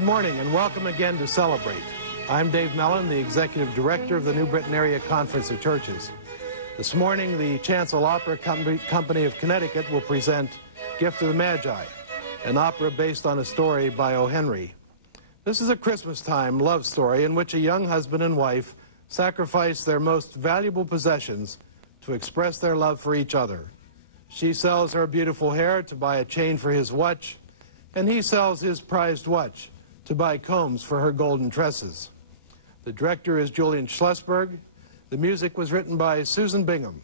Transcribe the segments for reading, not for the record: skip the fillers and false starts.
Good morning and welcome again to Celebrate. I'm Dave Mellon, the Executive Director of the New Britain Area Conference of Churches. This morning, the Chancel Opera Company of Connecticut will present Gift of the Magi, an opera based on a story by O. Henry. This is a Christmas-time love story in which a young husband and wife sacrifice their most valuable possessions to express their love for each other. She sells her beautiful hair to buy a chain for his watch, and he sells his prized watch to buy combs for her golden tresses. The director is Julian Schlesberg. The music was written by Susan Bingham.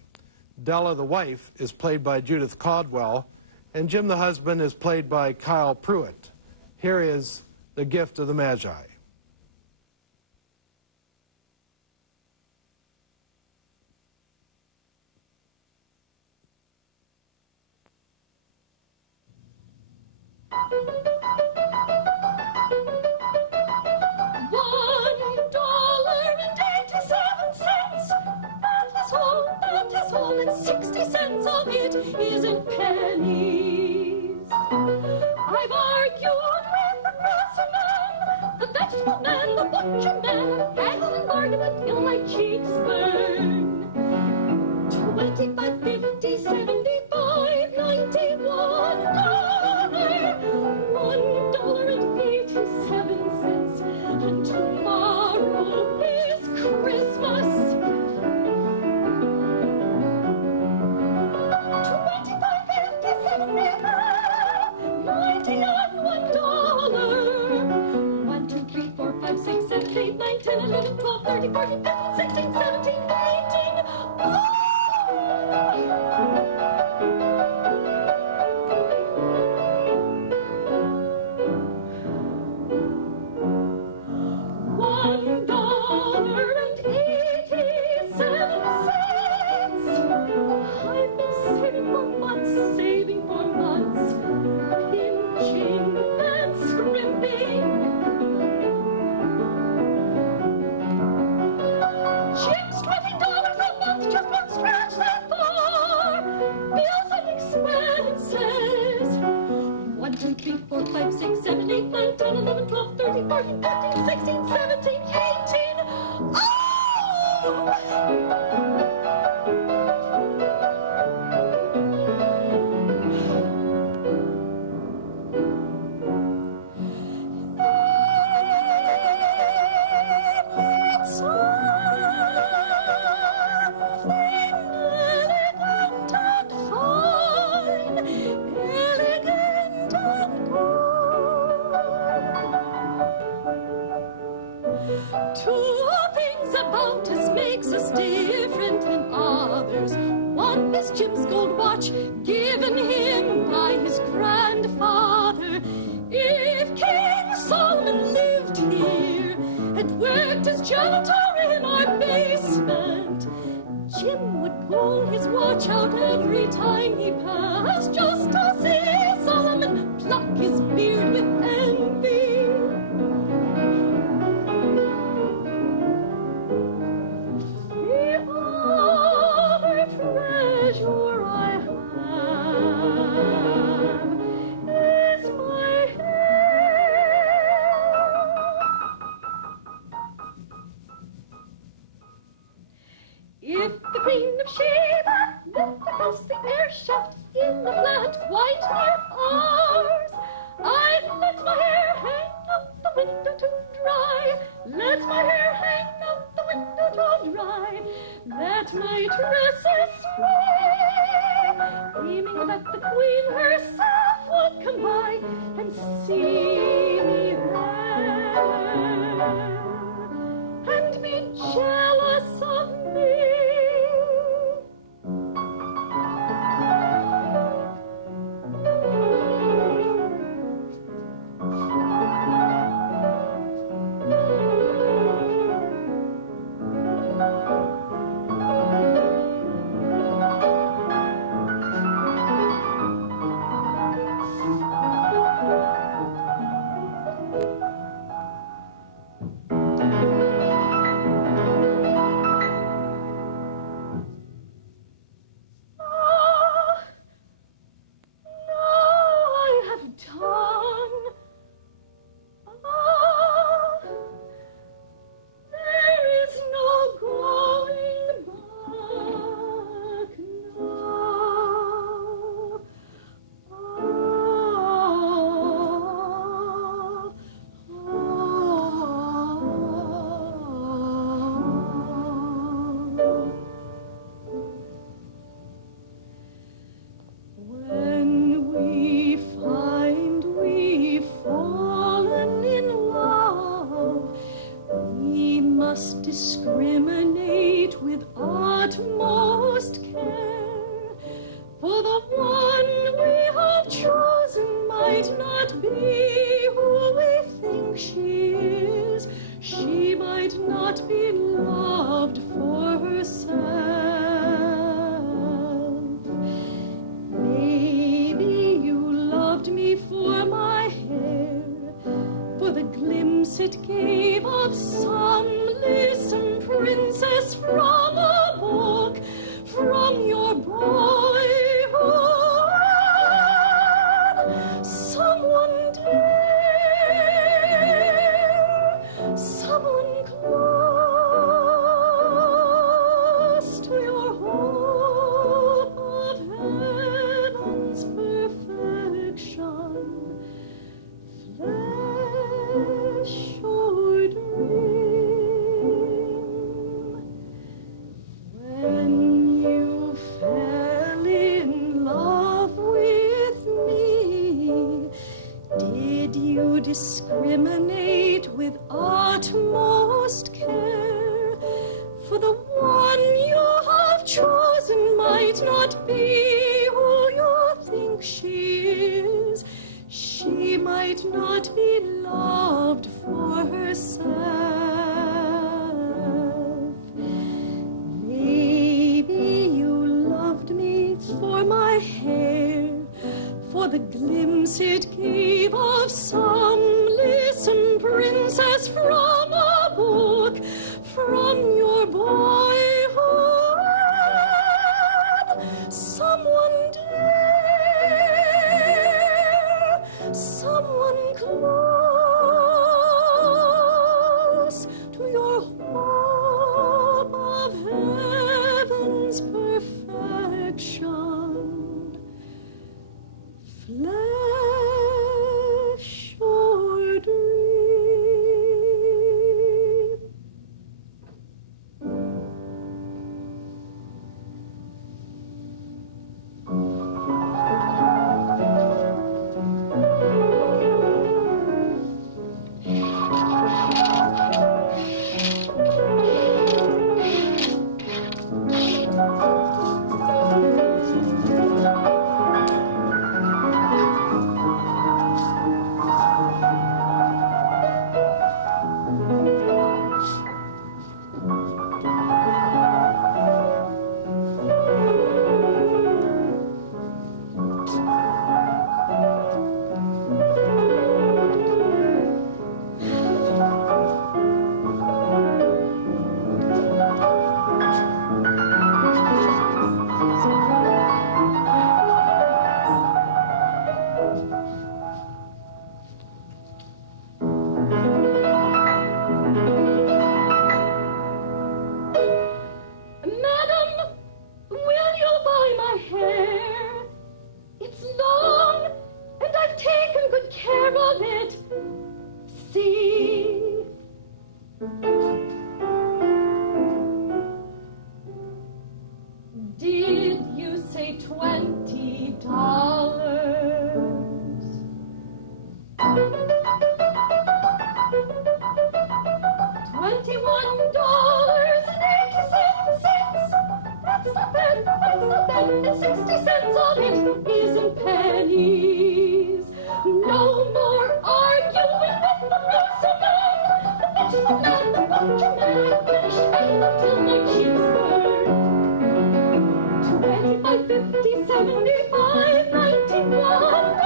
Della, the wife, is played by Judith Caldwell, and Jim, the husband, is played by Kyle Pruitt. Here is The Gift of the Magi. And 60 cents of it is in pennies. I've argued with the grocer man, the vegetable man, the butcher man, haggled and bargained until my cheeks burn. 25, 50, 75, 91 $1.87, and tomorrow is Christmas. 9, 10, 11, 12, 13, 14, 15, 16, 17, 18. Oh! I've been saving for months, pinching and scrimping. Jim's $20 a month just won't stretch that far. Bills and expenses. 1, 2, 3, 4, 5, 6, 7, 8, 9, 10, 11, 12, 13, 14, 15, 16, 17, 18. Oh! Two things about us makes us different than others. One is Jim's gold watch, given him by his grandfather. If King Solomon lived here and worked as janitor in our basement, Jim would pull his watch out every time he passed, just to see Solomon pluck his beard with envy. Treasure I have is my hair. If the Queen of Sheba lived across the air shaft in the flat white near ours, I'd let my hair hang out the window to dry. Let my hair hang out the window to dry. That my tresses free, aiming that the Queen herself would come by and see me there, and be jealous of me. utmost care. For the one we have chosen might not be who we think she is. She might not be loved for herself. Maybe you loved me for my hair, for the glimpse it gave of some lissome princess from a book, from your boyhood. Someone dear, someone close to your hope of heaven's perfection, flesh or dream. When you fell in love with me, did you discriminate with utmost care? For the one you have chosen might not be who you think she is. She might not be loved for herself. Maybe you loved me for my hair, for the glimpse it gave of some lissome princess from a book, from your boyhood. Someone dear, someone close to your hope of heaven's perfection, flesh or dream. Did you say $20? $21.87. That's not bad, that's not bad. And 60 cents of it isn't pennies. No more arguing with the Roosevelt. The vegetable man, the butcher man, I finished fighting until my cheeks burned. 25, 50, 75, $91.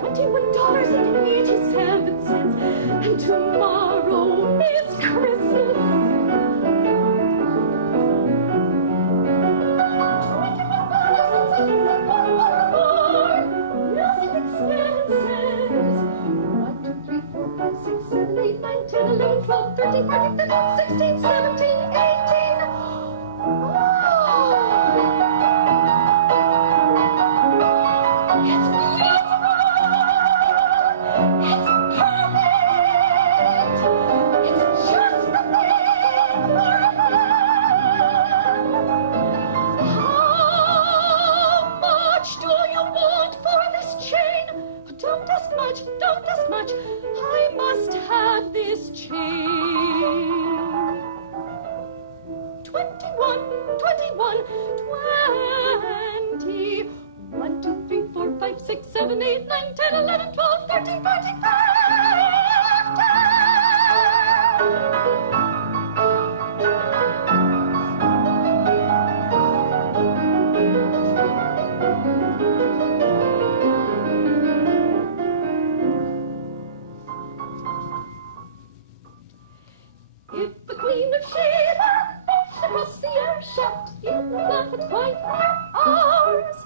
$21.87. And tomorrow is Christmas. Music expenses. 1, 2, 3, 4, 5, 6, 7, 8, 9, 10, 11, 12, 13, 14, 15, 16, 17, 18. 21, 21, 20. 1, 2, 3, 4, 5, 6, 7, 8, 9, 10, 11, 12, 13, 14, 15. If the Queen of Sheba moves across the air shaft in that quite hours,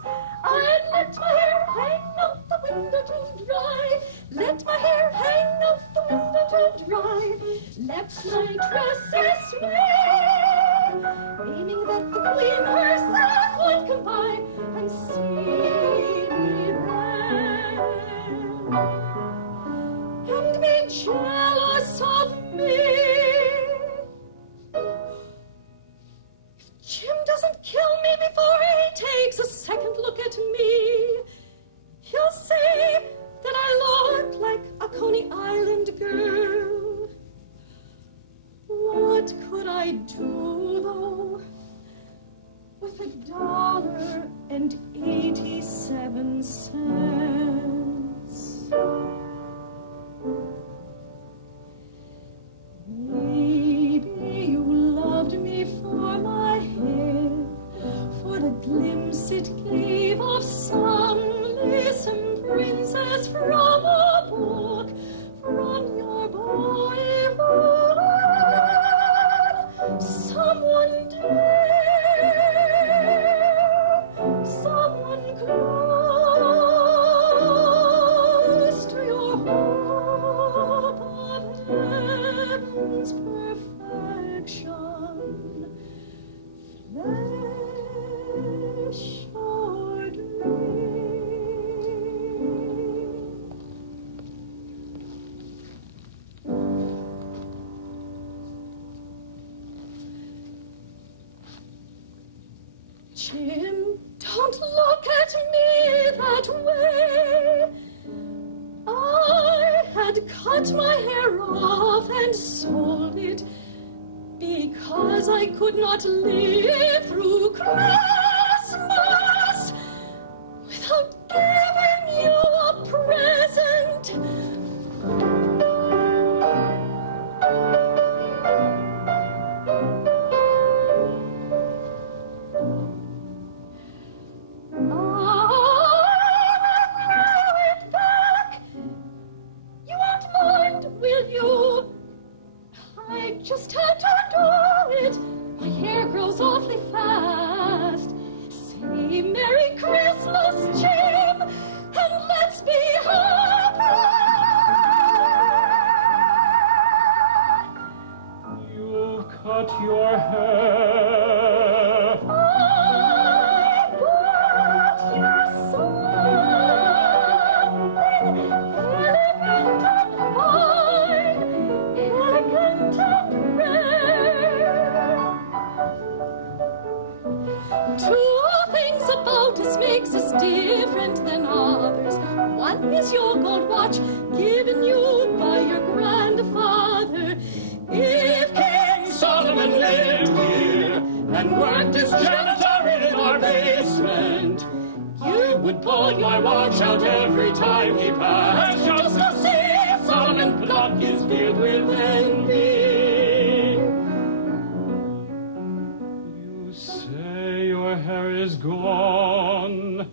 I'd let my hair hang out the window to dry. Let my hair hang out the window to dry. Let my tresses sway, meaning that the Queen herself would come by and see me there and be jealous of me. Jim doesn't kill me before he takes a second look at me. He'll say that I look like a Coney Island girl. What could I do, though, with $1.87? Maybe you loved me for my hair, for the glimpse it gave of some lissome princess from a book, from your boyhood. Someone dear, someone close to your hope of heaven's perfection, flesh or dream. Jim, don't look at me that way. I had cut my hair off and sold it because I could not live through Christmas without giving you a present. Just had to do it. My hair grows awfully fast. Say Merry Christmas, Jim, and let's be happy. You've cut your hair. I bought you something elegant and fine, elegant and two things about us makes us different than others. One is your gold watch given you by your grandfather. If King Solomon lived here and worked as janitor in our basement, you would pull my watch out every time he passed, just to see Solomon pluck his beard with envy. You say your hair is gone.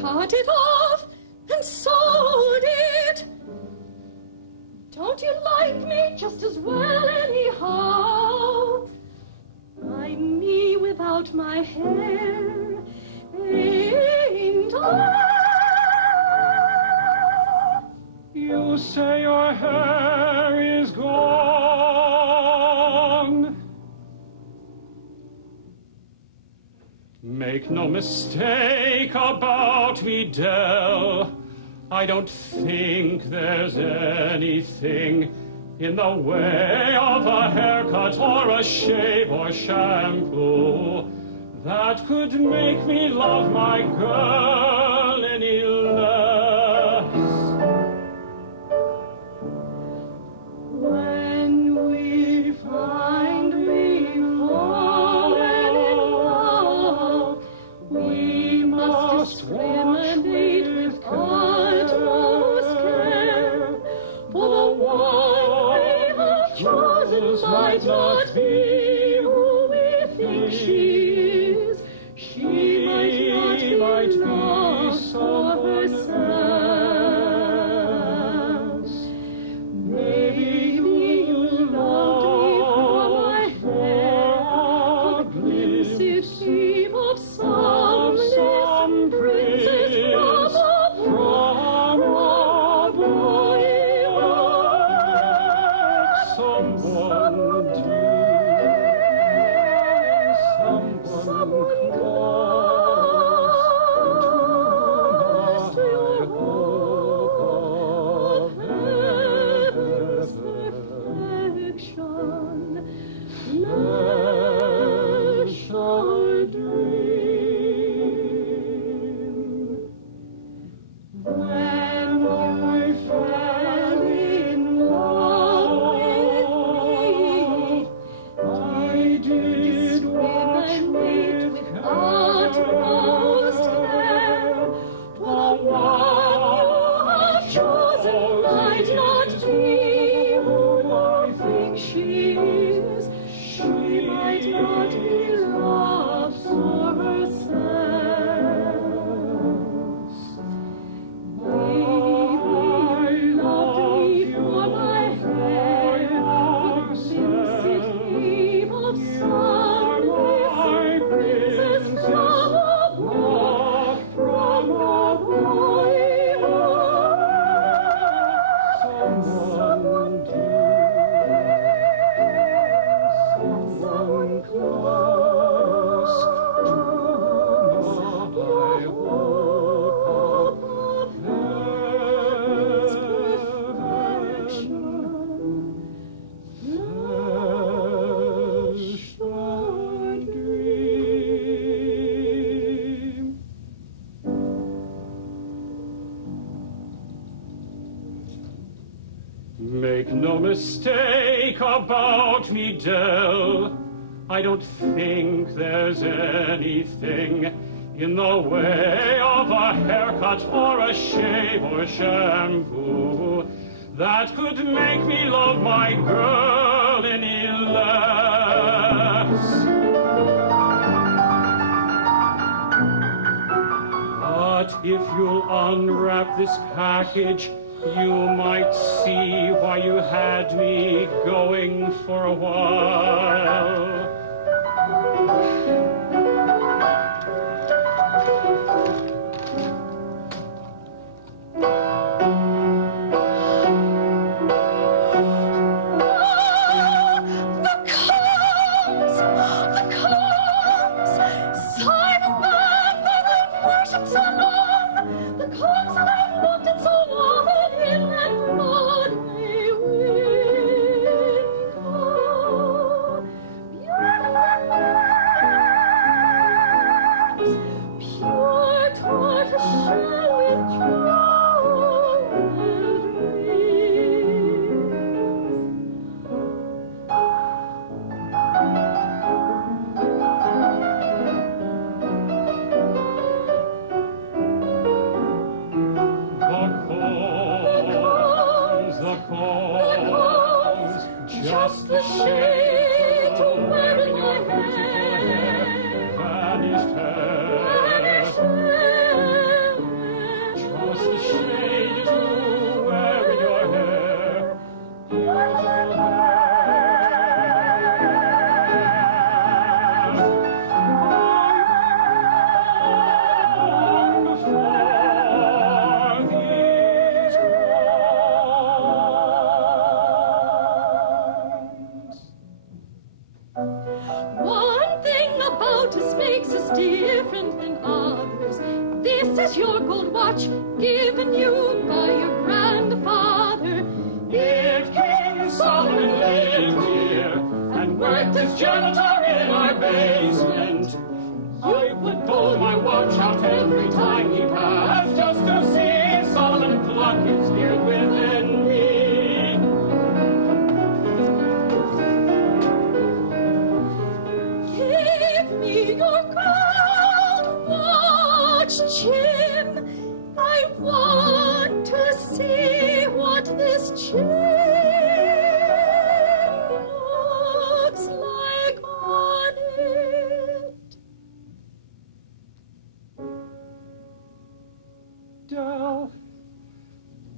cut it off and sold it. Don't you like me just as well anyhow? I'm me without my hair, ain't I? You say your hair is gone. Make no mistake about me, Dell. I don't think there's anything in the way of a haircut or a shave or shampoo that could make me love my girl any less. When we find we mistake about me, Dell. I don't think there's anything in the way of a haircut or a shave or shampoo that could make me love my girl any less. But if you'll unwrap this package, you might see why you had me going for a while.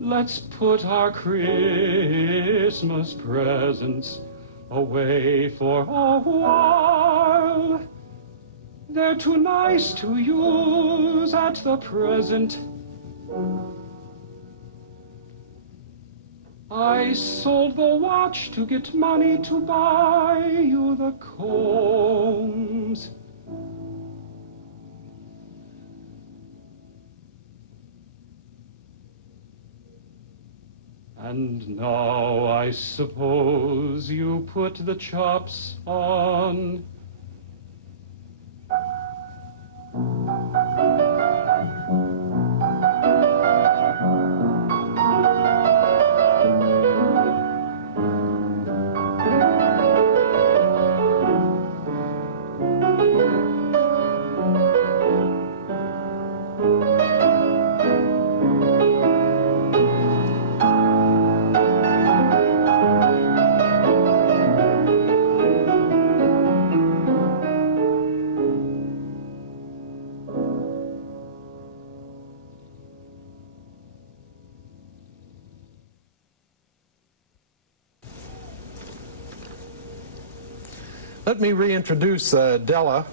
Let's put our Christmas presents away for a while. They're too nice to use at the present. I sold the watch to get money to buy you the combs. And now I suppose you put the chops on. Let me reintroduce Della,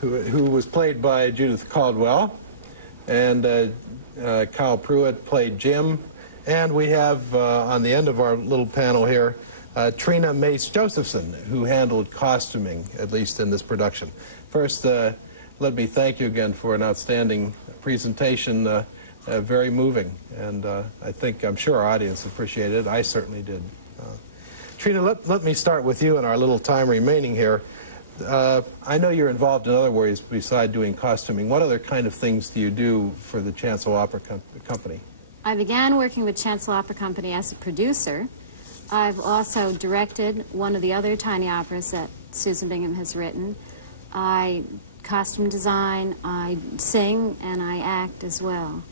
who was played by Judith Caldwell, and Kyle Pruitt played Jim, and we have on the end of our little panel here Trina Mace Josephson, who handled costuming, at least in this production. First, let me thank you again for an outstanding presentation, very moving, and I'm sure our audience appreciated it. I certainly did. Trina, let me start with you in our little time remaining here. I know you're involved in other ways besides doing costuming. What other kind of things do you do for the Chancellor Opera Company? I began working with Chancellor Opera Company as a producer, I've also directed one of the other tiny operas that Susan Bingham has written. I costume design, I sing, and I act as well.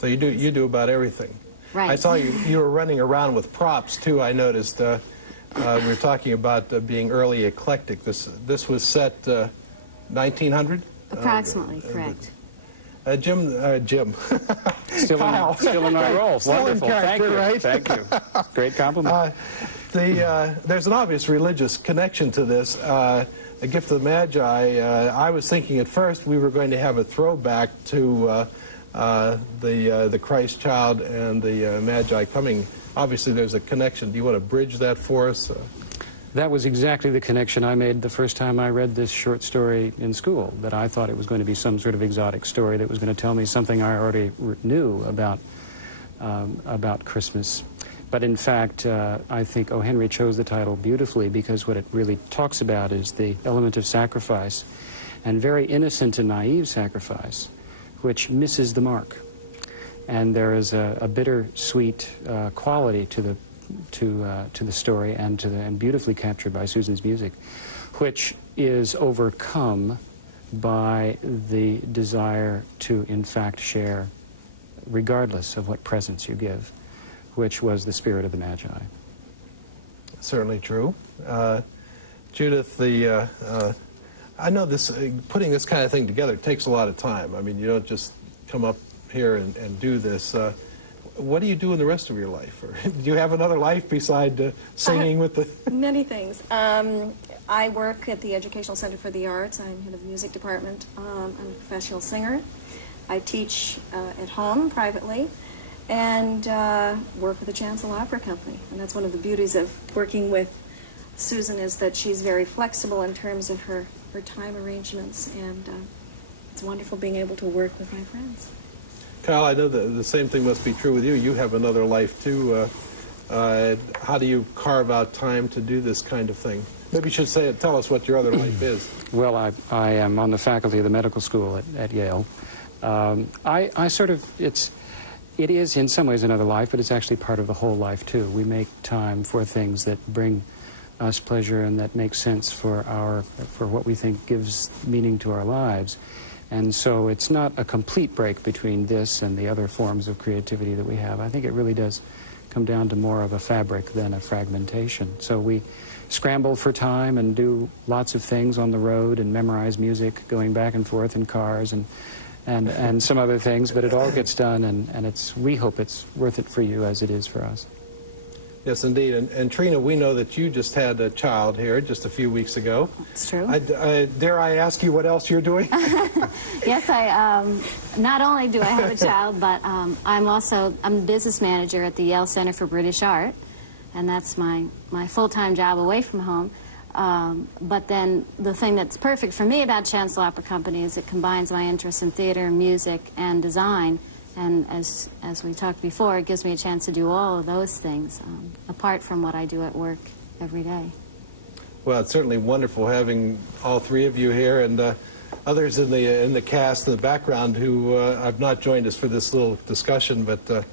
So you do about everything. Right. I saw you were running around with props, too, I noticed. We were talking about being early eclectic. This was set 1900? Approximately, correct. Jim. Still in my role. Still Wonderful. in character, Thank you. right? Thank you. Great compliment. There's an obvious religious connection to this. A Gift of the Magi, I was thinking at first we were going to have a throwback to the Christ child and the Magi coming. Obviously, there's a connection. Do you want to bridge that for us? That was exactly the connection I made the first time I read this short story in school, that I thought it was going to be some sort of exotic story that was going to tell me something I already knew about Christmas. But in fact, I think O. Henry chose the title beautifully, because what it really talks about is the element of sacrifice, and very innocent and naive sacrifice, which misses the mark. And there is a bittersweet quality to the story, and beautifully captured by Susan's music, which is overcome by the desire to, in fact, share, regardless of what presents you give, which was the spirit of the Magi. Certainly true. Judith, I know this putting this kind of thing together takes a lot of time. I mean, you don't just come up here and do this. What do you do in the rest of your life? Or do you have another life beside singing with the... Many things. I work at the Educational Center for the Arts. I'm head of the music department. I'm a professional singer. I teach at home privately, and work with the Chancel Opera Company. And that's one of the beauties of working with Susan, is that she's very flexible in terms of her time arrangements, and it's wonderful being able to work with my friends. Kyle, I know the same thing must be true with you. You have another life, too. How do you carve out time to do this kind of thing? Maybe you should tell us what your other life is. Well, I am on the faculty of the medical school at Yale. It is in some ways another life, but it's actually part of the whole life, too. We make time for things that bring us pleasure and that make sense for what we think gives meaning to our lives. And so it's not a complete break between this and the other forms of creativity that we have. I think it really does come down to more of a fabric than a fragmentation. So we scramble for time and do lots of things on the road and memorize music, going back and forth in cars and some other things, but it all gets done, and we hope it's worth it for you as it is for us. Yes, indeed. And Trina, we know that you just had a child here just a few weeks ago. It's true. Dare I ask you what else you're doing? Yes, not only do I have a child, but I'm the business manager at the Yale Center for British Art, and that's my full-time job away from home. But then the thing that's perfect for me about Chancel Opera Company is it combines my interest in theater, music, and design. And as we talked before, it gives me a chance to do all of those things, apart from what I do at work every day. Well, it's certainly wonderful having all three of you here, and others in the cast in the background who have not joined us for this little discussion, but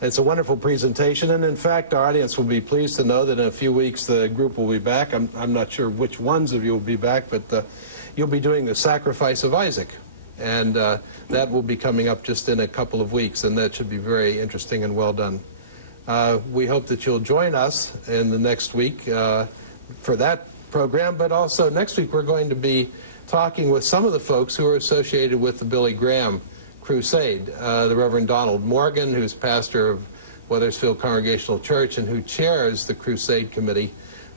it's a wonderful presentation. And in fact, our audience will be pleased to know that in a few weeks the group will be back. I'm not sure which ones of you will be back, but you'll be doing the Sacrifice of Isaac. And that will be coming up just in a couple of weeks, and that should be very interesting and well done. We hope that you'll join us in the next week for that program, but also next week we're going to be talking with some of the folks who are associated with the Billy Graham Crusade. The Reverend Donald Morgan, who's pastor of Weathersfield Congregational Church and who chairs the Crusade Committee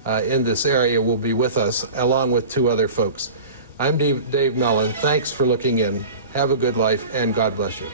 in this area, will be with us, along with two other folks. I'm Dave Mellon. Thanks for looking in. Have a good life, and God bless you.